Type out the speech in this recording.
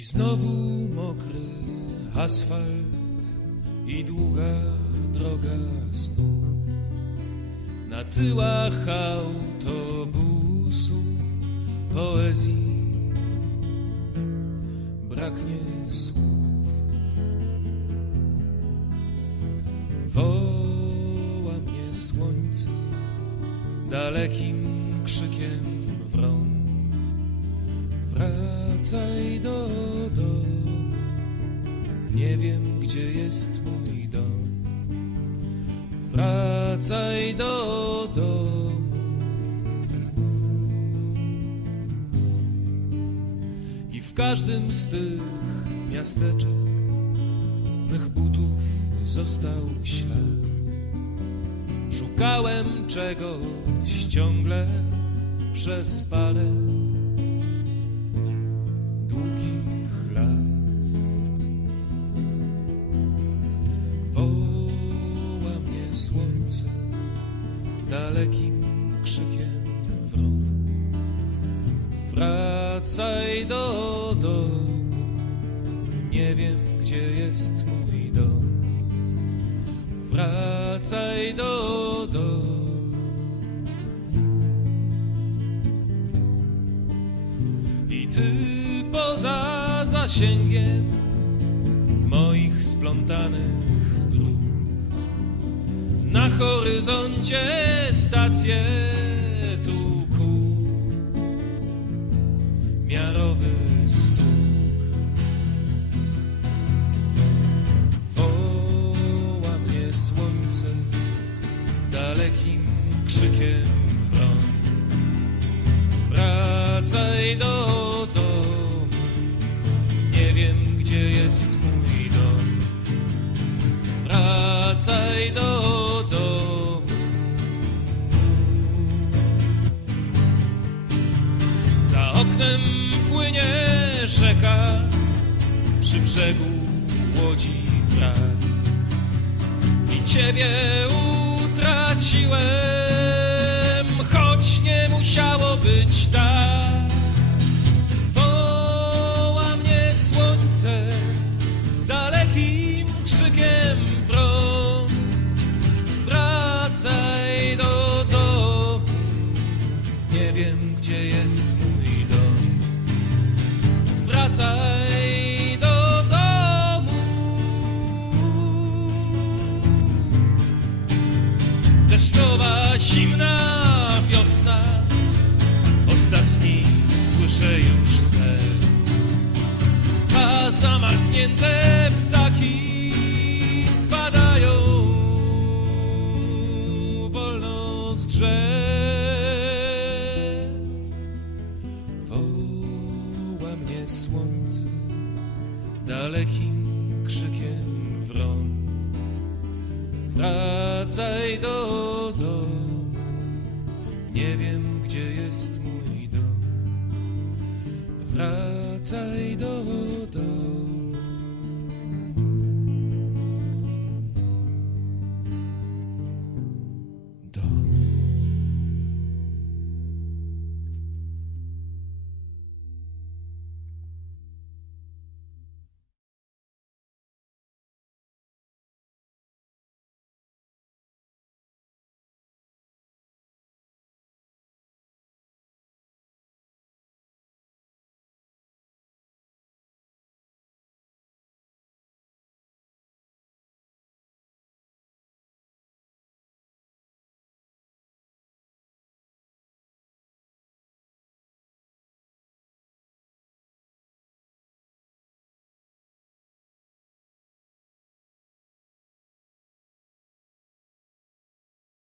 Znowu mokry asfalt i długa droga znów. Na tyłach autobusu poezji braknie słów. Woła mnie słońce dalekim krzykiem wron. Wracaj do nie wiem gdzie jest mój dom. Wracaj do domu. I w każdym z tych miasteczek mych butów został ślad. Szukałem czegoś ciągle przez parę dalekim krzykiem wron. Wracaj do domu, nie wiem gdzie jest mój dom. Wracaj do domu. I ty poza zasięgiem moich splątanych. Na horyzoncie stacje tu kół, miarowy stół. Woła mnie słońce dalekim krzykiem wron. Wracaj do Oknem płynie rzeka, przy brzegu łodzi wrak. I ciebie utraciłem, zimna wiosna. Ostatni słyszę już sen A zamarznięte ptaki Spadają wolno z drzew. Woła mnie słońce Dalekim krzykiem wron Wracaj do